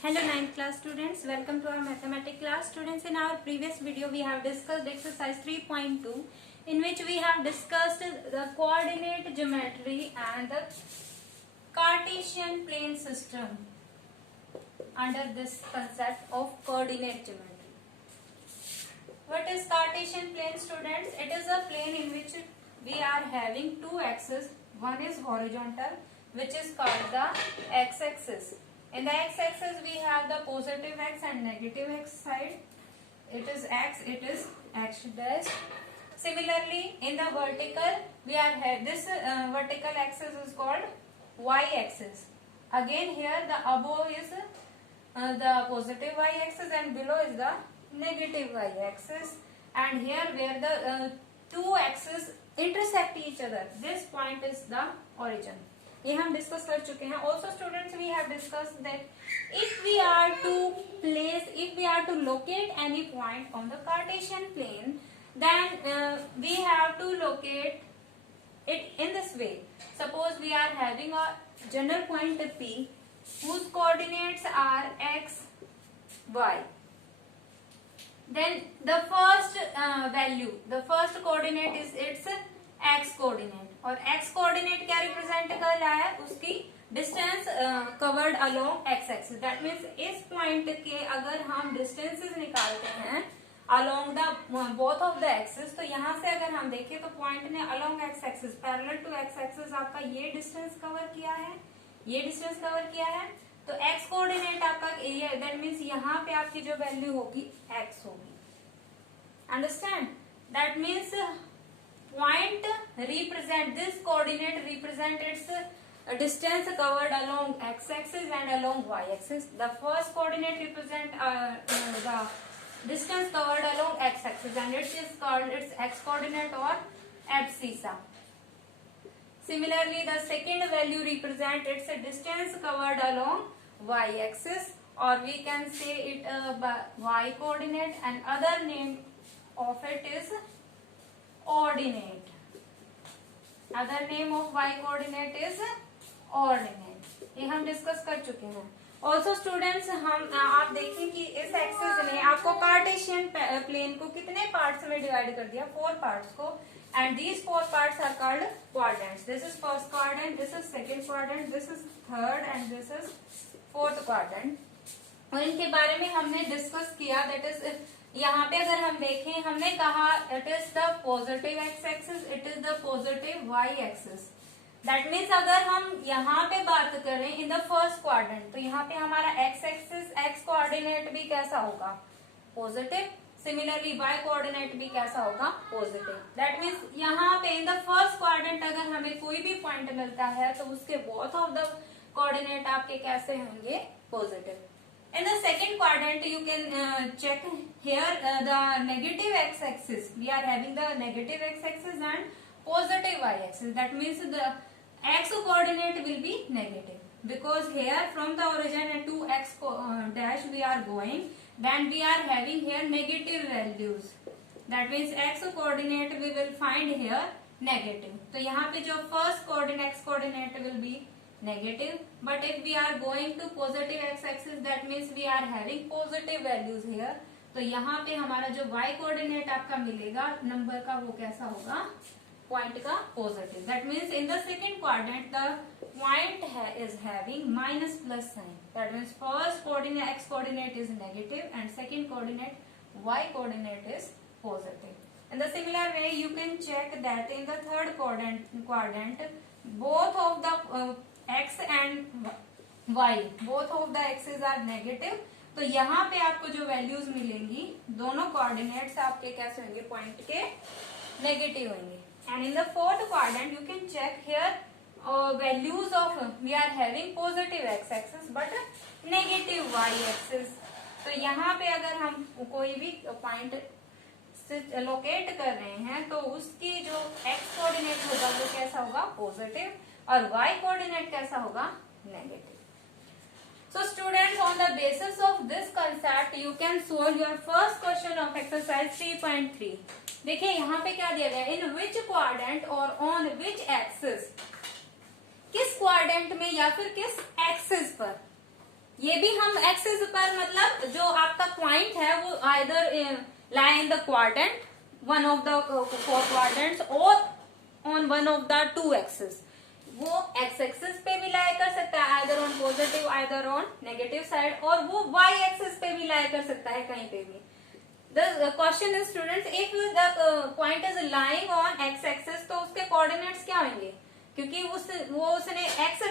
Hello 9th class students, welcome to our mathematics class. Students, in our previous video we have discussed exercise 3.2 in which we have discussed the coordinate geometry and the Cartesian plane system under this concept of coordinate geometry. What is Cartesian plane, students? It is a plane in which we are having two axes. One is horizontal, which is called the x-axis. In the x-axis we have the positive x and negative x side. It is x, it is x dash. Similarly, in the vertical we are this vertical axis is called y-axis. Again here the above is the positive y-axis and below is the negative y-axis. And here where the two axes intersect each other, this point is the origin. ये हम discuss कर चुके हैं. Also students, we have discussed that if we are to locate any point on the Cartesian plane, then we have to locate it in this way. Suppose we are having a general point P whose coordinates are x, y. Then the first the first coordinate is its x coordinate. और x coordinate क्या represent कर रहा है? उसकी distance covered along x axis. That means इस point के अगर हम डिस्टेंसेस निकालते हैं along the both of the axis, तो यहाँ से अगर हम देखें तो पॉइंट ने along x axis parallel to x axis आपका ये डिस्टेंस कवर किया है, ये डिस्टेंस कवर किया है. तो x कोऑर्डिनेट आपका एरिया, दैट मीन्स यहाँ पे आपकी जो वैल्यू होगी x होगी. Understand? That means point represent this coordinate represent its distance covered along x-axis and along y-axis. The first coordinate represent the distance covered along x-axis and it is called its x-coordinate or abscissa. Similarly, the second value represent its distance covered along y-axis, or we can say it y-coordinate, and other name of it is ordinate. Other name of y coordinate is ordinate. ये हम discuss कर चुके हैं. Also students, हम आप देखें कि इस एक्सिस ने आपको कार्टेशियन प्लेन को कितने पार्ट्स में डिवाइड कर दिया? 4 पार्ट्स को. And these 4 parts are called quadrants. This is first quadrant, this is second quadrant, this is third and this is fourth quadrant. और इनके बारे में हमने डिस्कस किया. दैट इज यहाँ पे अगर हम देखें, हमने कहा it is the positive X axis, it is the positive Y axis. That means अगर हम यहाँ पे बात करें इन द फर्स्ट क्वाड्रेंट, तो यहाँ पे हमारा एक्स एक्सिस एक्स कोऑर्डिनेट भी कैसा होगा? पॉजिटिव. सिमिलरली वाई कोऑर्डिनेट भी कैसा होगा? पॉजिटिव. दैट मीन्स यहाँ पे इन द फर्स्ट क्वाड्रेंट अगर हमें कोई भी पॉइंट मिलता है तो उसके बोथ ऑफ द कोऑर्डिनेट आपके कैसे होंगे? Positive. In the second quadrant, you can check here the negative x-axis. We are having the negative x-axis and positive y-axis. That means the x coordinate will be negative, because here from the origin and to x dash we are going. Then we are having here negative values. That means x coordinate we will find here negative. तो यहाँ पे जो first coordinate x coordinate will be negative, but if we are going to positive x-axis, that means we are having positive values here. तो यहाँ पे हमारा जो y coordinate आपका मिलेगा नंबर का, वो कैसा होगा? पॉइंट का positive. That means in the second quadrant the point is having minus plus sign. That means first coordinate x coordinate is negative and second coordinate y coordinate is positive. In the similar way, you can check that in the third quadrant both of the x and y, both of the x's are negative. तो यहाँ पे आपको जो values मिलेंगी दोनों coordinates आपके कैसे होंगे? पॉइंट के नेगेटिव होंगे. And in the fourth quadrant you can check here values of, we are having positive X axis but negative Y axis. तो यहाँ पे अगर हम कोई भी पॉइंट लोकेट कर रहे हैं तो उसकी जो एक्स कोऑर्डिनेट होगा वो कैसा होगा? पॉजिटिव. और y coordinate कैसा होगा? Negative. So students, on the basis of this concept, you can solve your first question of exercise 3.3. देखिए यहाँ पे क्या दिया गया? In which quadrant or on which axis, किस क्वाड्रेंट में या फिर किस एक्सिस पर ये भी हम एक्सिस पर मतलब जो आपका पॉइंट है वो either lie in the quadrant, one of the 4 quadrants, और on one of the 2 axis. वो एक्स एक्सिस पे भी लाई कर सकता है, either on positive either on negative side, और वो वाई एक्सिस पे भी लाई कर सकता है कहीं पे भी। The question is students, if the point is lying on x axis, तो उसके कोऑर्डिनेट्स क्या होंगे? क्योंकि उसने एक्स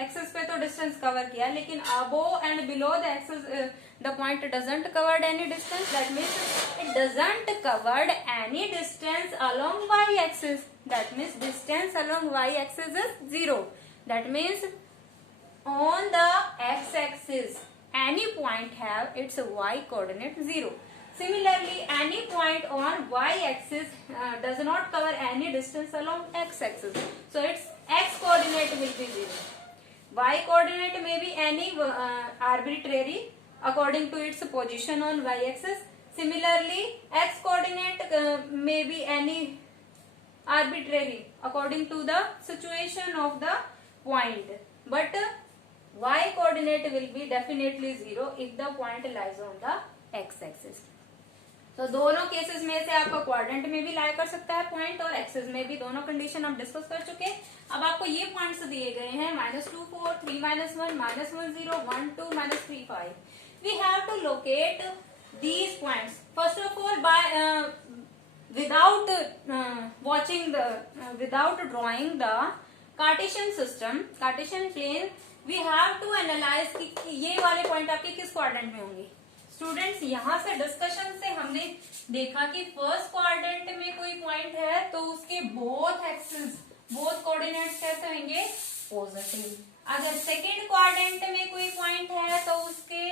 एक्सिस पे तो डिस्टेंस कवर किया, लेकिन above and below the axis the point doesn't covered any distance, that means it doesn't covered any distance along Y axis, that means distance along Y axis is 0, दैट मीन्स on the x-axis any point have its y coordinate 0. Similarly, any point on y-axis does not cover any distance along x-axis, so its x coordinate will be 0. Y coordinate may be any arbitrary according to its position on y-axis. Similarly, x coordinate may be any arbitrary according to the situation of the point, but y coordinate will be definitely 0 if the point lies on the x axis. तो दोनों cases में से आपका quadrant में भी lie कर सकता है पॉइंट, और एक्सिस में भी। दोनों कंडीशन हम डिस्कस कर चुके। अब आपको ये पॉइंट्स दिए गए हैं -2 4 3 -1 -1 0 1 2 -3 5। We have to locate these points first of all by without without drawing the Cartesian system, Cartesian plane, we have to analyze कि ये वाले पॉइंट आपके किस क्वाड्रेंट में होंगे। स्टूडेंट्स, यहाँ से डिस्कशन से हमने देखा कि फर्स्ट क्वाड्रेंट में कोई पॉइंट है तो उसके बोथ एक्सिस बोथ कोऑर्डिनेट्स कैसे होंगे? पॉजिटिव। अगर सेकेंड क्वाड्रेंट में कोई पॉइंट है तो उसके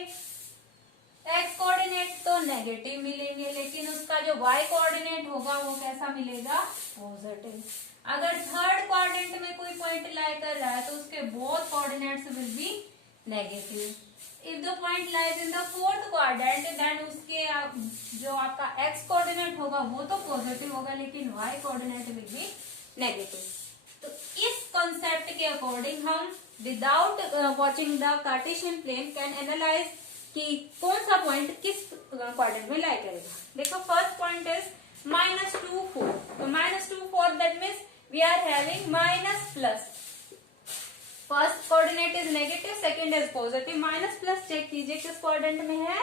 एक्स कोऑर्डिनेट तो नेगेटिव मिलेंगे, लेकिन उसका जो वाई कोऑर्डिनेट होगा वो कैसा मिलेगा? पॉजिटिव। अगर थर्ड क्वाड्रेंट में कोई पॉइंट लाई कर रहा है तो उसके both coordinates will be negative. If the point lies in the fourth quadrant, then उसके जो आपका एक्स कोऑर्डिनेट होगा वो तो पॉजिटिव होगा, लेकिन Y coordinate will be negative. तो इस कॉन्सेप्ट के अकॉर्डिंग हम without watching the Cartesian plane can analyse कि कौन सा पॉइंट किस क्वाड्रेंट में लाई करेगा। देखो, फर्स्ट पॉइंट इज -2 4, तो -2 4 that means we are having minus plus. First coordinate is negative, second is positive. Minus plus check कीजिए किस क्वाड्रेंट में है?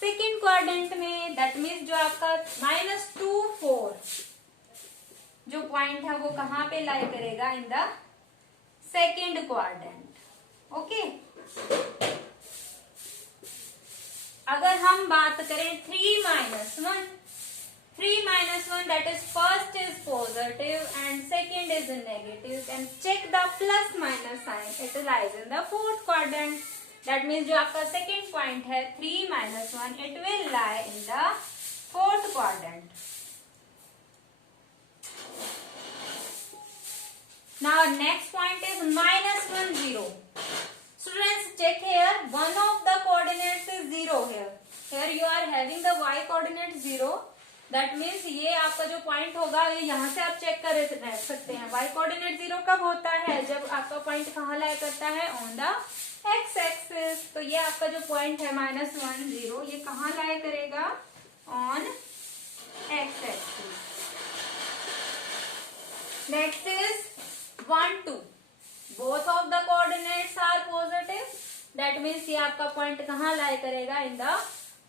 सेकंड क्वाड्रेंट में। दैट मीन्स जो आपका -2 4 जो पॉइंट है वो कहाँ पे लाई करेगा? In the second quadrant. Okay, अगर हम बात करें 3 -1 that is first is positive and second is negative, and check the plus minus sign, it lies in the fourth quadrant. That means जो आपका second point है 3 -1, it will lie in the fourth quadrant. Now next point is -1 0. Students, check here, one of the coordinates is 0 here. Here you are having the y coordinate 0. That means ये आपका जो point होगा ये यहाँ से आप check कर रह सकते हैं। y कोऑर्डिनेट 0 कब होता है? जब आपका पॉइंट कहाँ लाई करता है? On the x axis. तो ये आपका जो पॉइंट है -1 0, ये कहाँ लाई करेगा? On x axis. Next is 1 2, both of the coordinates are positive, that means ये आपका पॉइंट कहाँ लाई करेगा? In the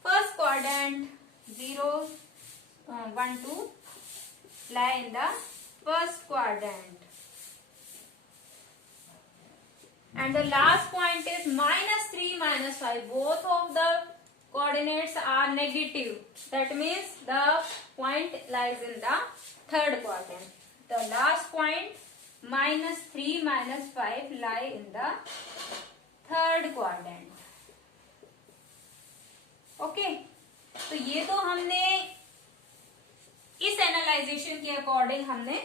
first quadrant. 0 1 2 lie in the first quadrant. And the last point is -3 -5. Both of the coordinates are negative. That means the point lies in the third quadrant. The last point -3 -5 lie in the third quadrant. Okay. तो ये तो हमने इस analysation के according हमने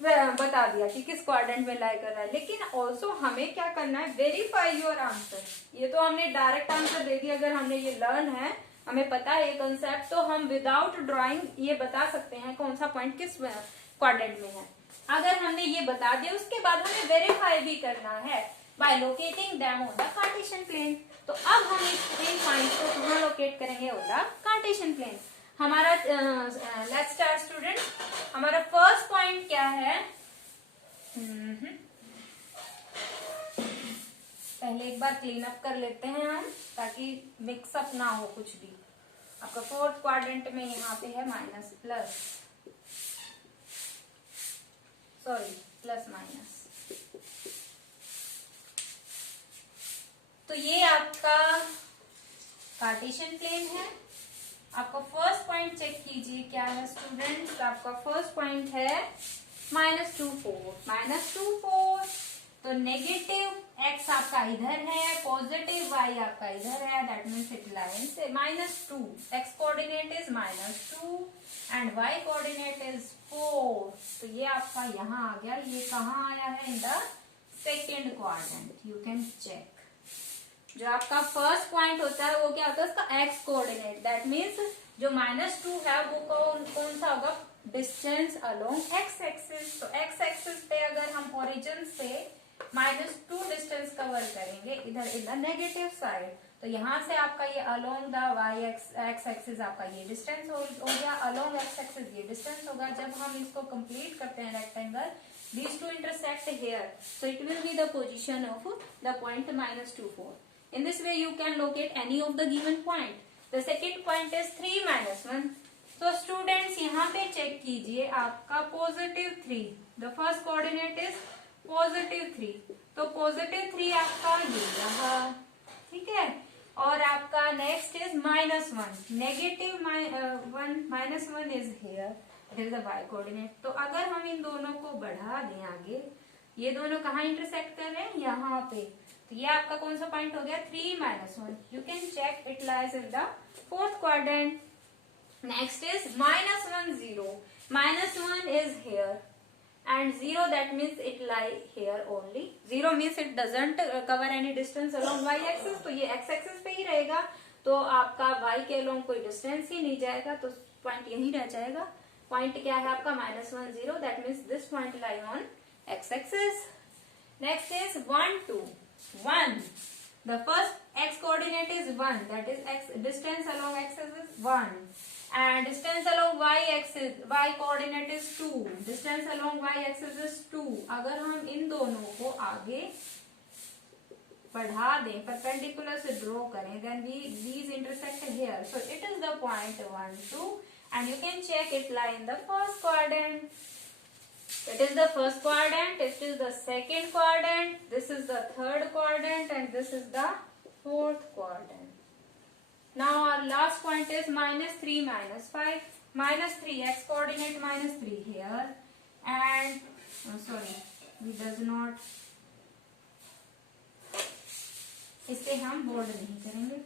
बता दिया कि किस क्वाड्रेंट में लाई कर रहा है, लेकिन ऑल्सो हमें क्या करना है? Verify your answer. ये तो हमने डायरेक्ट आंसर दे दिया, अगर हमने ये लर्न है, हमें पता है ये कंसेप्ट, तो हम विदाउट ड्राइंग ये बता सकते हैं कौन सा पॉइंट किस क्वाड्रेंट में है। अगर हमने ये बता दिया, उसके बाद हमें वेरीफाई भी करना है by locating them on the Cartesian plane. तो अब हम इन पॉइंट्स को कहाँ लोकेट करेंगे? On the Cartesian plane. हमारा लेट्स स्टार्ट स्टूडेंट, हमारा फर्स्ट पॉइंट क्या है? पहले एक बार क्लीन अप कर लेते हैं हम, ताकि मिक्सअप ना हो कुछ भी। आपका फोर्थ क्वाड्रेंट में यहाँ पे है minus plus, sorry plus minus. तो ये आपका कार्टेशियन प्लेन है। आपका फर्स्ट पॉइंट चेक कीजिए क्या है स्टूडेंट्स। आपका फर्स्ट पॉइंट है -2 4, -2 4। तो नेगेटिव x आपका इधर है, पॉजिटिव y आपका इधर है, that means it lines -2। x coordinate is -2 and y coordinate is 4। तो ये आपका यहाँ आ गया। ये कहाँ आया है? In the second quadrant. You can check. जो आपका फर्स्ट पॉइंट होता है वो क्या होता है? उसका x कोऑर्डिनेट, दैट मीन्स जो -2 है वो कौन सा होगा? Distance along x axis. तो x एक्सिस पे अगर हम ओरिजिन से -2 डिस्टेंस कवर करेंगे इधर इन द नेगेटिव साइड, तो यहाँ से आपका ये अलोंग द x एक्सिस आपका ये डिस्टेंस हो गया, अलोंग x एक्सिस ये डिस्टेंस होगा। जब हम इसको कंप्लीट करते हैं rectangle, these two intersect here, so it will be the position of the point -2 4. In this way you can locate any of the given point. The second point is 3 -1. तो students यहाँ पे check कीजिए आपका +3, the first coordinate is +3। तो +3 आपका ये रहा, ठीक है। और आपका next is -1, -1, -1 is here, it is the y coordinate. तो अगर हम इन दोनों को बढ़ा दें आगे, ये दोनों कहाँ इंटरसेक्ट कर रहे हैं? यहाँ पे। तो ये आपका कौन सा पॉइंट हो गया? 3 -1। You can check, it lies in the fourth quadrant. Next is -1 0, -1 is here and 0, that means it lie here only. 0 means it doesn't cover any distance along y axis, तो ये x axis पे ही रहेगा। तो आपका y के along कोई distance ही नहीं जाएगा, तो पॉइंट यही रह जाएगा। पॉइंट क्या है आपका? -1 0, that means this point lie on x axis. Next is 1 2 1. The first x coordinate is 1, that is x distance along x axis is 1, and distance along y axis, y coordinate is 2, distance along y axis is 2। अगर हम इन दोनों को आगे बढ़ा दें, perpendicular से draw करें, then these intersect here, so it is the point 1 2, and you can check it lie in the first quadrant. It is the first quadrant, it is the second quadrant, this is the third quadrant, and this is the fourth quadrant. Now our last point is -3 -5, -3 x coordinate -3 here, and sorry, we does not, इसे हम bold नहीं करेंगे।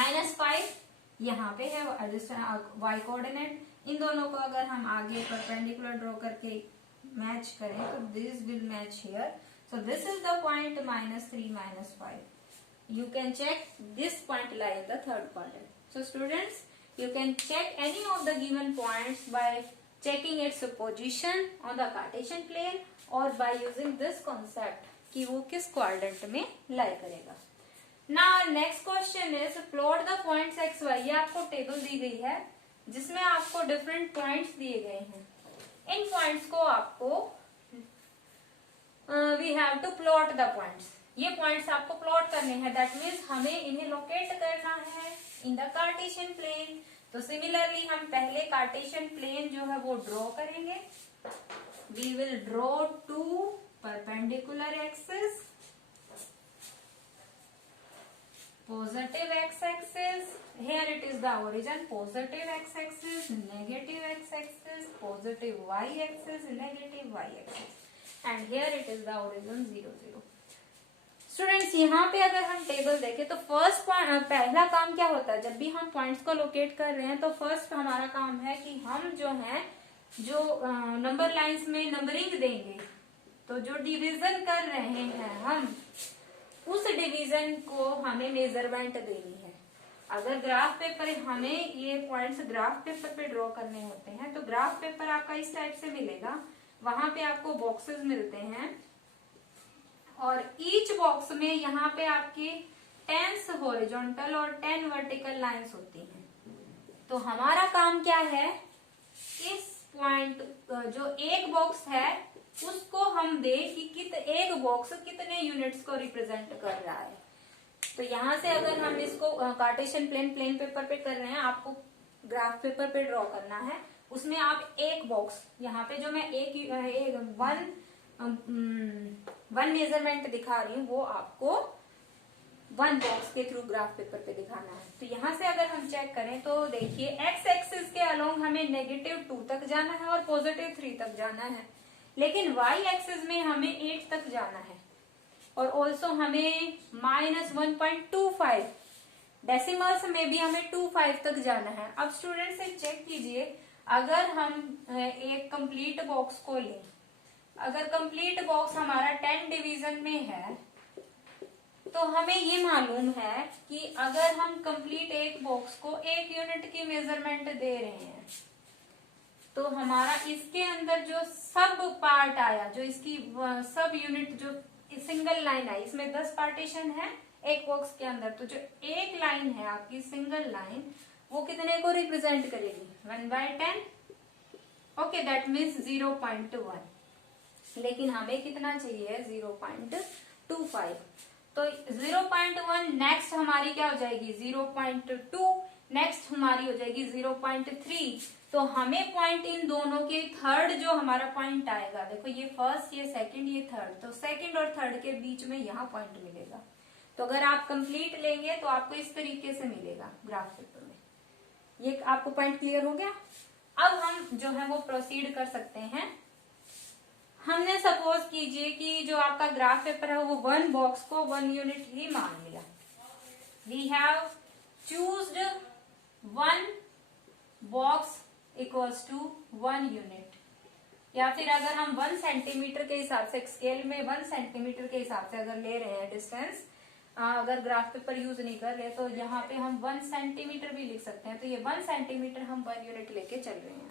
-5 यहाँ पे है y coordinate. इन दोनों को अगर हम आगे परपेंडिकुलर ड्रॉ करके मैच करें, तो this will match here. So this is the point -3 -5। You can check this point lie in the third quadrant. So students, you can check any of the given points by checking its position on the Cartesian plane or by using this concept कि वो किस quadrant में lie करेगा। Now next question is plot the points x y। ये आपको table दी गई है जिसमें आपको डिफरेंट पॉइंट्स दिए गए हैं। इन पॉइंट्स को आपको we have to plot the points। ये पॉइंट्स आपको प्लॉट करने हैं, दैट मीन्स हमें इन्हें लोकेट करना है इन द कार्टेशियन प्लेन। तो सिमिलरली हम पहले कार्टेशियन प्लेन जो है वो ड्रॉ करेंगे। We will draw 2 perpendicular axis, positive x axis, here it is the origin, positive x axis, negative x axis, positive y axis, negative y axis, and here it is the origin 0 0। Students यहाँ पे अगर हम table देखें तो first पहला काम क्या होता है? जब भी हम पॉइंट्स को लोकेट कर रहे हैं तो फर्स्ट हमारा काम है कि हम जो नंबर लाइंस में नंबरिंग देंगे, तो जो डिवीजन कर रहे हैं हम, उस डिवीजन को हमें मेजरमेंट देनी है। अगर ग्राफ पेपर हमें ये पॉइंट्स ग्राफ पेपर पे ड्रॉ करने होते हैं, तो ग्राफ पेपर आपका इस टाइप से मिलेगा। वहां पे आपको बॉक्सेस मिलते हैं, और ईच बॉक्स में यहाँ पे आपके 10 हॉरिजॉन्टल और 10 वर्टिकल लाइंस होती हैं। तो हमारा काम क्या है, इस पॉइंट जो एक बॉक्स है उसको हम देख कि एक बॉक्स कितने यूनिट्स को रिप्रेजेंट कर रहा है। तो यहाँ से अगर हम इसको कार्टेशियन प्लेन पेपर पे कर रहे हैं, आपको ग्राफ पेपर पे ड्रॉ करना है, उसमें आप एक बॉक्स, यहाँ पे जो मैं एक वन मेजरमेंट दिखा रही हूँ वो आपको वन बॉक्स के थ्रू ग्राफ पेपर पे दिखाना है। तो यहाँ से अगर हम चेक करें तो देखिए एक्स एक्सिस के अलोंग हमें -2 तक जाना है और +3 तक जाना है, लेकिन वाई एक्सिस में हमें 8 तक जाना है और ऑल्सो हमें -1.25 डेसिमल्स में भी हमें 25 तक जाना है। अब स्टूडेंट से चेक कीजिए, अगर हम एक कंप्लीट बॉक्स को लें, अगर कंप्लीट बॉक्स हमारा 10 डिवीजन में है तो हमें ये मालूम है कि अगर हम कंप्लीट एक बॉक्स को 1 यूनिट की मेजरमेंट दे रहे हैं तो हमारा इसके अंदर जो सब पार्ट आया, जो इसकी सब यूनिट जो सिंगल लाइन आई, इसमें 10 पार्टीशन है एक बॉक्स के अंदर, तो जो एक लाइन है आपकी सिंगल लाइन वो कितने को रिप्रेजेंट करेगी, 1/10। ओके, दैट मीन्स 0.1, लेकिन हमें कितना चाहिए, 0.25। तो 0.1 नेक्स्ट हमारी क्या हो जाएगी, 0.2 नेक्स्ट हमारी हो जाएगी 0.3। तो हमें पॉइंट इन दोनों के थर्ड जो हमारा पॉइंट आएगा, देखो ये फर्स्ट, ये सेकंड, ये थर्ड, तो सेकंड और थर्ड के बीच में यहाँ पॉइंट मिलेगा। तो अगर आप कंप्लीट लेंगे तो आपको इस तरीके से मिलेगा ग्राफ पेपर में। ये आपको पॉइंट क्लियर हो गया। अब हम जो है वो प्रोसीड कर सकते हैं। हमने सपोज कीजिए कि जो आपका ग्राफ पेपर है वो वन बॉक्स को 1 यूनिट ही मान लिया। We have choosed 1 box equals to 1 unit, या फिर अगर हम 1 सेंटीमीटर के हिसाब से, स्केल में 1 सेंटीमीटर के हिसाब से अगर ले रहे हैं डिस्टेंस, अगर ग्राफ पेपर यूज नहीं कर रहे तो यहाँ पे हम 1 सेंटीमीटर भी लिख सकते हैं। तो ये 1 सेंटीमीटर हम 1 यूनिट लेके चल रहे हैं।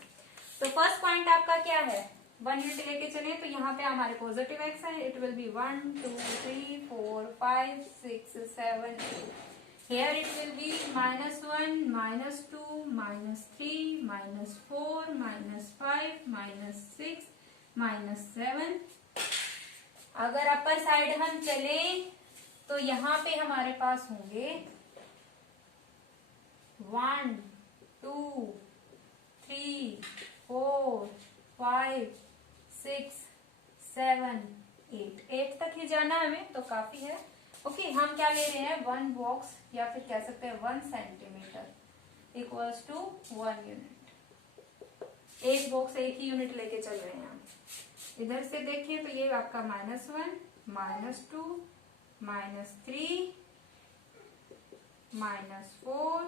तो फर्स्ट पॉइंट आपका क्या है, 1 यूनिट लेके चले, तो यहाँ पे हमारे पॉजिटिव एक्स है, it will be 1 2 3 4 5 6 7 8। Here it will be -1, -2, -3, -4, -5, -6, -7। अगर अपर साइड हम चले तो यहाँ पे हमारे पास होंगे 1 2 3 4 5 6 7 8 तक ही जाना हमें, तो काफी है। ओके, हम क्या ले रहे हैं, 1 बॉक्स या फिर कह सकते हैं 1 सेंटीमीटर इक्वल्स टू 1 यूनिट। एक बॉक्स एक ही यूनिट लेके चल रहे हैं हम। इधर से देखिए तो ये आपका -1 -2 -3 -4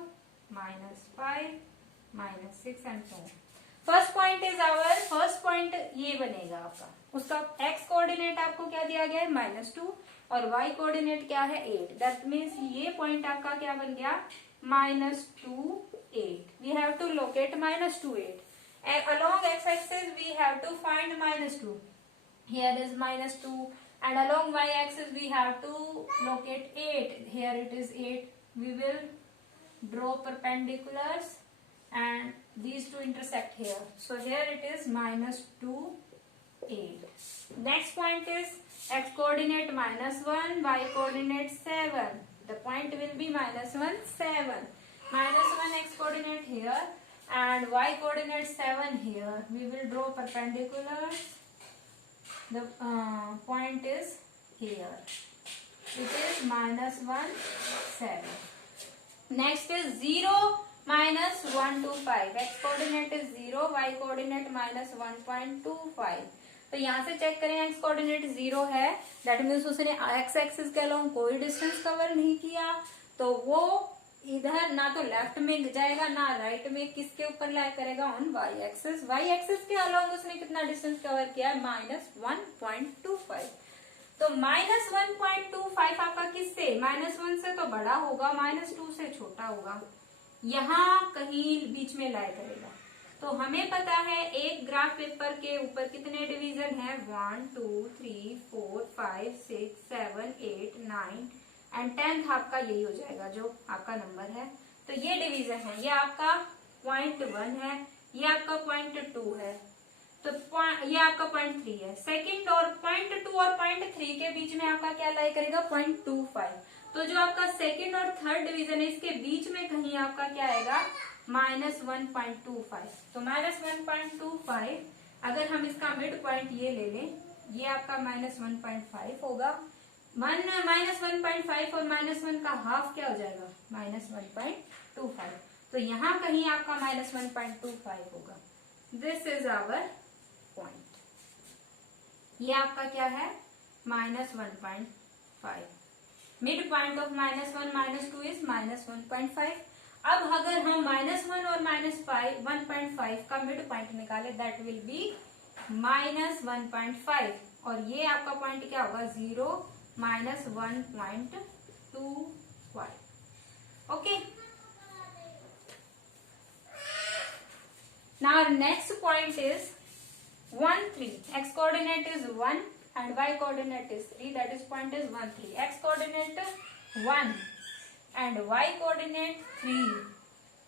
-5 -6 and so on। First point is our, first point ये बनेगा आपका। उसका एक्स कोऑर्डिनेट आपको क्या दिया गया है, -2, और वाई कोऑर्डिनेट क्या है, 8। दैट मीन्स ये पॉइंट आपका क्या बन गया, -2 8। We have to locate -2 8 along x axis। we have to find -2, here is -2, and along y axis we have to locate 8, here it is 8। we will draw perpendiculars and these two intersect here, so here it is -2 8। next point is x coordinate -1, y coordinate 7, the point will be -1 7, -1 x coordinate here and y coordinate 7 here। we will draw perpendiculars, the point is here, it is -1 7। next is 0 -1 to 5, x coordinate is 0, y coordinate -1.25। तो यहाँ से check करें, x coordinate 0 है, that means उसने x axis के along कोई distance cover नहीं किया, तो वो इधर ना तो लेफ्ट में जाएगा ना राइट में, किसके ऊपर लाई करेगा, on Y axis. Y axis के अलोंग उसने कितना डिस्टेंस कवर किया है, -1.25। तो -1.25 आपका किससे, -1 से तो बड़ा होगा, -2 से छोटा होगा, यहाँ कहीं बीच में लाई करेगा। तो तो हमें पता है एक ग्राफ पेपर के ऊपर कितने डिवीजन है, 1 2 3 4 5 6 7 8 9 एंड 10th आपका यही हो जाएगा जो आपका नंबर है। तो ये डिवीजन है, ये आपका .1 है, ये आपका .2 है, तो ये आपका .3 है। सेकंड और .2 और .3 के बीच में आपका क्या लाई करेगा, .25। तो जो आपका सेकंड और थर्ड डिवीजन है इसके बीच में कहीं आपका क्या आएगा, -1.25। तो -1.25 अगर हम इसका मिड पॉइंट ये ले लें, ये आपका -1.5 होगा। -1.5 और -1 का हाफ क्या हो जाएगा, -1.25। तो यहाँ कहीं आपका -1.25 होगा। This is our point. ये आपका क्या है, -1.5। Mid point of -1 -2 is -1.5। अब अगर हम -1 और -1.5 का मिड पॉइंट निकाले, दैट विल बी -1.5 और ये आपका पॉइंट क्या होगा, 0 -1.25। Okay, now our next point is 1 3। x coordinate is 1 and y coordinate is 3, that is point is 1 3। x coordinate 1 and y coordinate 3,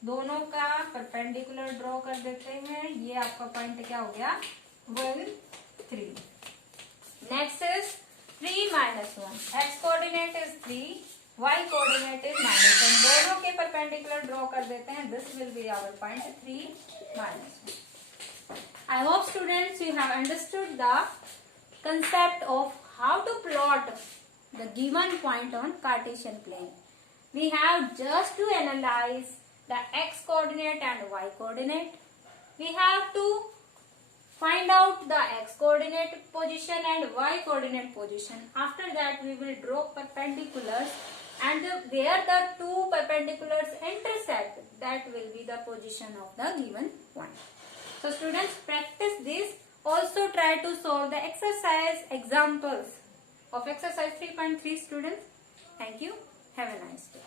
दोनों का परपेंडिकुलर ड्रॉ कर देते हैं। ये आपका पॉइंट क्या हो गया, 1 3। Next is 3 -1। x coordinate is 3, y coordinate is -1, दोनों के परपेंडिकुलर ड्रॉ कर देते हैं। This will be our point 3 -1। I hope students you have understood the concept of how to plot the given point on Cartesian plane. We have just to analyze the x coordinate and y coordinate. We have to find out the x coordinate position and y coordinate position. After that we will draw perpendiculars and where the two perpendiculars intersect, that will be the position of the given point. So students, practice this. Also try to solve the exercise examples of exercise 3.3 students. Thank you. Have a nice day.